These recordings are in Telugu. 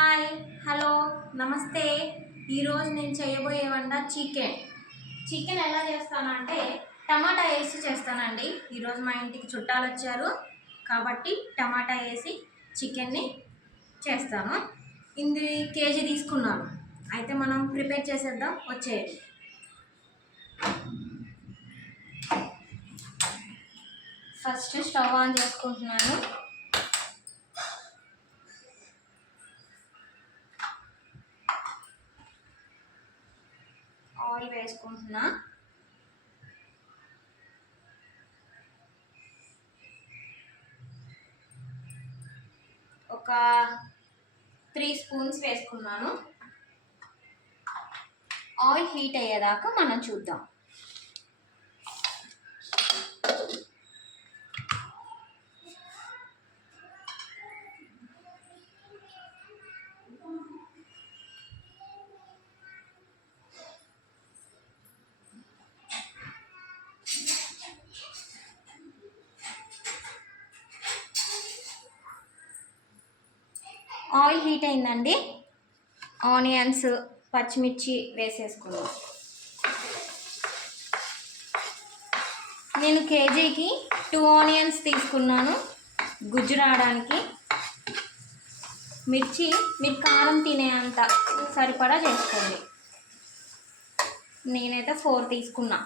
హాయ్, హలో, నమస్తే. ఈరోజు నేను చేయబోయే వంట చికెన్ ఎలా చేస్తానంటే టమాటా వేసి చేస్తానండి. ఈరోజు మా ఇంటికి చుట్టాలు వచ్చారు కాబట్టి టమాటా వేసి చికెన్ని చేస్తాను. ఇది కేజీ తీసుకున్నాను. అయితే మనం ప్రిపేర్ చేసేద్దాం, వచ్చేయండి. ఫస్ట్ స్టవ్ ఆన్ చేసుకుంటున్నాను. ఆయిల్ వేసుకుంటున్నా. ఒక 3 స్పూన్స్ వేసుకున్నాను. ఆయిల్ హీట్ అయ్యేదాకా మనం చూద్దాం. ఆయిల్ హీట్ అయిందండి. ఆనియన్స్, పచ్చిమిర్చి వేసేసుకున్నాం. నేను కేజీకి 2 ఆనియన్స్ తీసుకున్నాను గుజ్జు రావడానికి. మిర్చి మీరు కారం తినేంత సరిపడా చేసుకోండి. నేనైతే 4 తీసుకున్నా.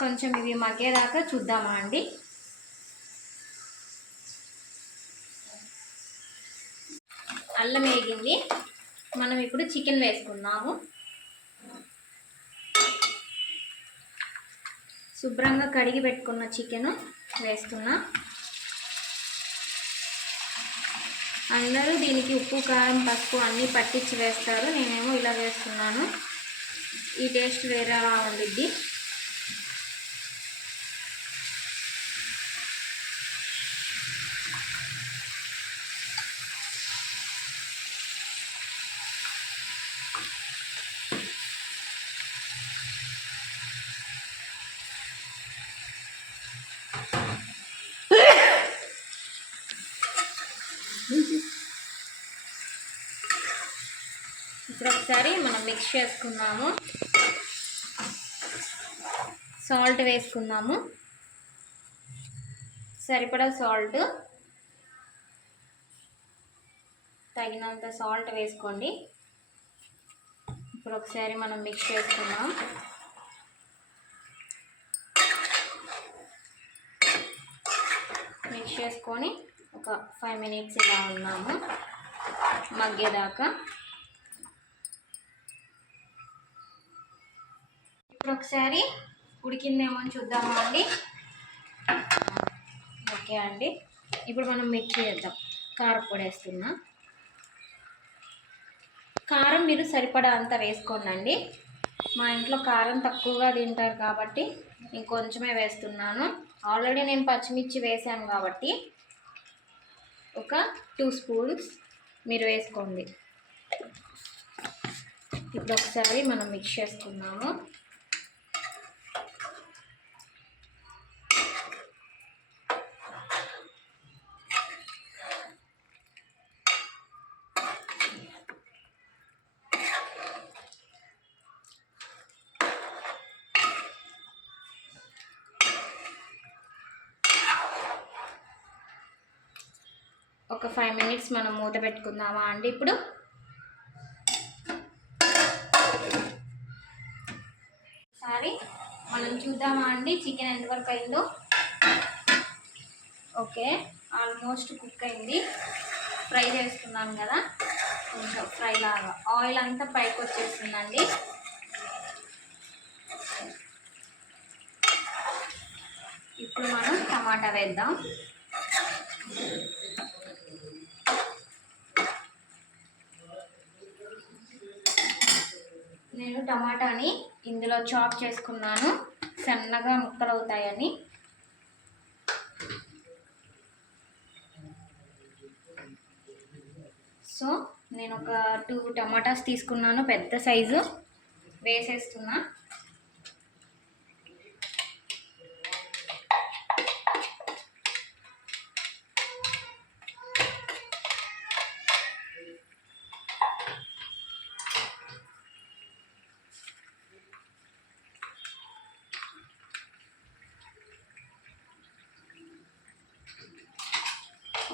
కొంచెం ఇవి మగ్గేదాకా చూద్దామా అండి. అల్లం వేగింది. మనం ఇప్పుడు చికెన్ వేసుకున్నాము. శుభ్రంగా కడిగి పెట్టుకున్న చికెన్ వేస్తున్నా. అందరూ దీనికి ఉప్పు, కారం, పసుపు అన్నీ పట్టించి వేస్తారు. నేనేమో ఇలా వేస్తున్నాను. ఈ టేస్ట్ వేరేలా ఉండిద్ది. ఇప్పుడు ఒకసారి మనం మిక్స్ చేసుకున్నాము. సాల్ట్ వేసుకున్నాము. సరిపడా సాల్ట్, తగినంత సాల్ట్ వేసుకోండి. ఇప్పుడు ఒకసారి మనం మిక్స్ చేసుకున్నాం. మిక్స్ చేసుకొని ఒక 5 మినిట్స్ ఇలా ఉన్నాము మగ్గేదాకా. ఇప్పుడు ఒకసారి ఉడికిందేమో అని చూద్దామా అండి. ఓకే అండి. ఇప్పుడు మనం మిక్స్ చేద్దాం. కారపొడి వేస్తున్నా. కారం మీరు సరిపడా అంత వేసుకోండి. మా ఇంట్లో కారం తక్కువగా తింటారు కాబట్టి ఇంకొంచెమే వేస్తున్నాను. ఆల్రెడీ నేను పచ్చిమిర్చి వేసాను కాబట్టి ఒక 2 స్పూన్స్ మీరు వేసుకోండి. ఇప్పుడు ఒకసారి మనం మిక్స్ చేసుకున్నాము. ఒక 5 మినిట్స్ మనం మూత పెట్టుకుందామా అండి. ఇప్పుడు ఒకసారి మనం చూద్దామా అండి చికెన్ ఎంతవరకు అయిందో. ఓకే, ఆల్మోస్ట్ కుక్ అయింది. ఫ్రై చేస్తున్నాను కదా, కొంచెం ఫ్రై లాగా ఆయిల్ అంతా పైకి వచ్చేస్తుందండి. ఇప్పుడు మనం టమాటా వేద్దాం. నేను టమాటాని ఇందులో చాప్ చేసుకున్నాను, సన్నగా ముక్కలు అవుతాయని. సో నేను ఒక 2 టమాటాస్ తీసుకున్నాను, పెద్ద సైజు. వేసేస్తున్నా.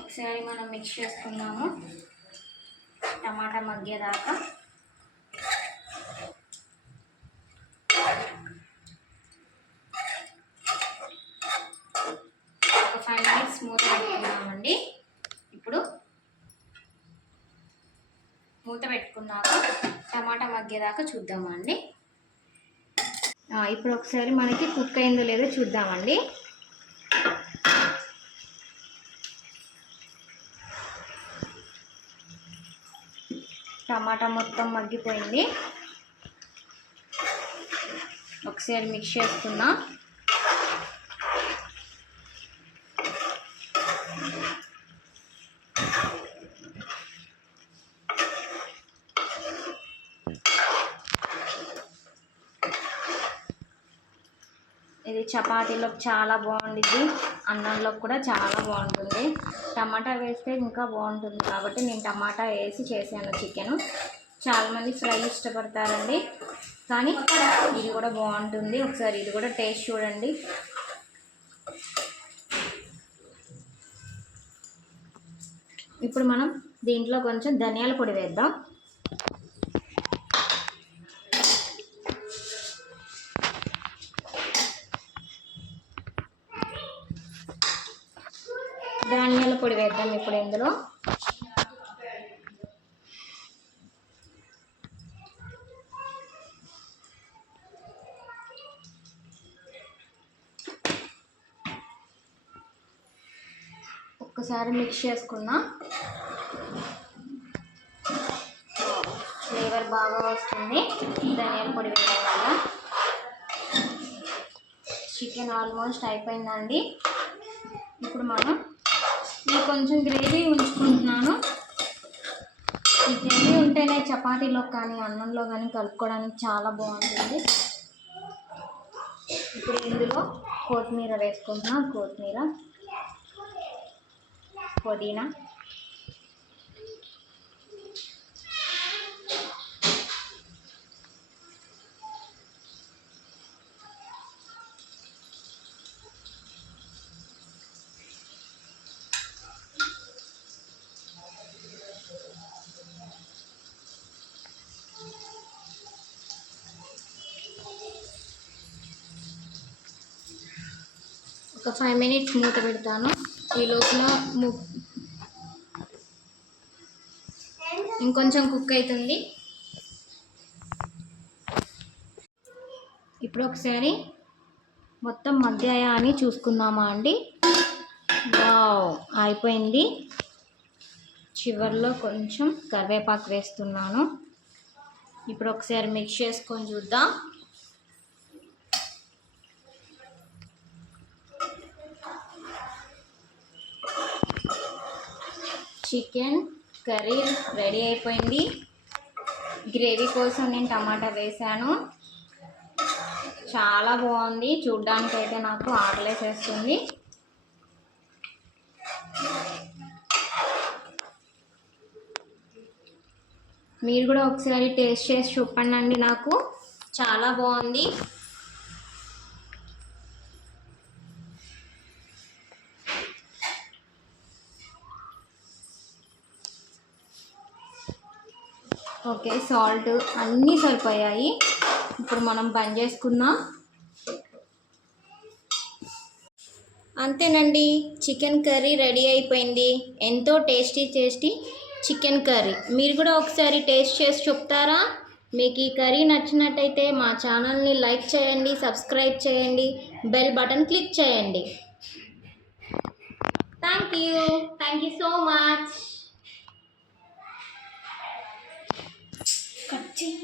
ఒకసారి మనం మిక్స్ చేసుకున్నాము టమాటా మగ్గేదాకా. ఒక 5 మినిట్స్ మూత పెట్టుకున్నామండి. ఇప్పుడు మూత పెట్టుకున్నాక టమాటా మగ్గేదాకా చూద్దామండి. ఇప్పుడు ఒకసారి మనకి కుక్ అయిందో లేదో చూద్దామండి. టమాటా మొత్తం మగ్గిపోయింది. ఒకసారి మిక్స్ చేసుకున్నా. ఇది చపాతీలోకి చాలా బాగుంటుంది, అన్నంలోకి కూడా చాలా బాగుంటుంది. టమాటా వేస్తే ఇంకా బాగుంటుంది కాబట్టి నేను టమాటా వేసి చేశాను చికెను. చాలామంది ఫ్రై ఇష్టపడతారండి, కానీ ఇది కూడా బాగుంటుంది. ఒకసారి ఇది కూడా టేస్ట్ చూడండి. ఇప్పుడు మనం దీంట్లో కొంచెం ధనియాల పొడి వేద్దాం. ధనియాల పొడి వేద్దాం ఇప్పుడు ఇందులో. ఒక్కసారి మిక్స్ చేసుకున్నా. ఫ్లేవర్ బాగా వస్తుంది ధనియాల పొడి వేయడం వల్ల. చికెన్ ఆల్మోస్ట్ అయిపోయిందండి. ఇప్పుడు మనం ఇది కొంచెం గ్రేవీ ఉంచుకుంటున్నాను. ఈ గ్రేవీ ఉంటేనే చపాతీలో కానీ అన్నంలో కానీ కలుపుకోవడానికి చాలా బాగుంటుంది. ఇప్పుడు ఇందులో కొత్తిమీర వేసుకుంటున్నా. కొత్తిమీర, పుదీనా, ఒక 5 మినిట్స్ మూత పెడతాను. ఈ లోపల ఇంకొంచెం కుక్ అవుతుంది. ఇప్పుడు ఒకసారి మొత్తం మగ్గాయా అని చూసుకుందామా అండి. వావ్, అయిపోయింది. చివర్లో కొంచెం కరివేపాకు వేస్తున్నాను. ఇప్పుడు ఒకసారి మిక్స్ చేసుకొని చూద్దాం. చికెన్ కర్రీ రెడీ అయిపోయింది. గ్రేవీ కోసం నేను టమాటా వేసాను. చాలా బాగుంది. చూడ్డానికి అయితే నాకు ఆకలేసేస్తుంది. మీరు కూడా ఒకసారి టేస్ట్ చేసి చూపండి. నాకు చాలా బాగుంది. ఓకే, సాల్ట్ అన్నీ సరిపోయాయి. ఇప్పుడు మనం బంద్ చేసుకుందాం. అంతేనండి, చికెన్ కర్రీ రెడీ అయిపోయింది. ఎంతో టేస్టీ చికెన్ కర్రీ. మీరు కూడా ఒకసారి టేస్ట్ చేసి చెప్తారా? మీకు ఈ కర్రీ నచ్చినట్టయితే మా ఛానల్ని లైక్ చేయండి, సబ్స్క్రైబ్ చేయండి, బెల్ బటన్ క్లిక్ చేయండి. Thank you so much. Cut చేయి.